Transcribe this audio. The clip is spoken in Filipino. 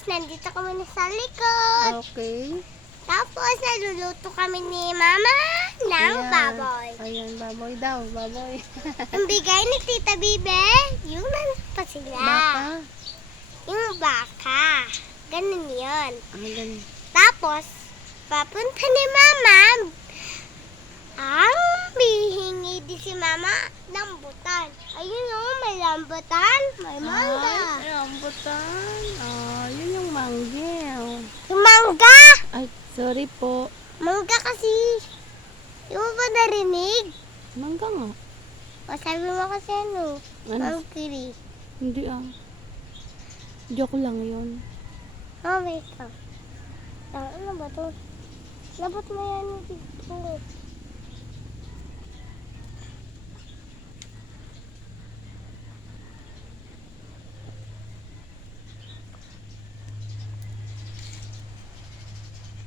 guys, nandito kami na sa likod. Okay. Tapos naluluto kami ni Mama ng Ayan. baboy. Ayan, baboy daw, baboy. Ang bigay ni Tita Bibe, yung pa sila. Baka. Yung baka. Ganun yun. Ayan. Tapos, papunta ni Mama, ang bihingi din si Mama ng butan. Ayun o, may lambutan, may mangga. Ay, rambutan. Yun yung manggil. Yung mangga! Ay, sorry po. Mangga kasi. Di mo ba narinig? Mangga nga. O sabi mo kasi ano? Ano? Mangkiri. Hindi Joke lang yun. Oh, wait lang. Ano ba to? Labot mo yan dito.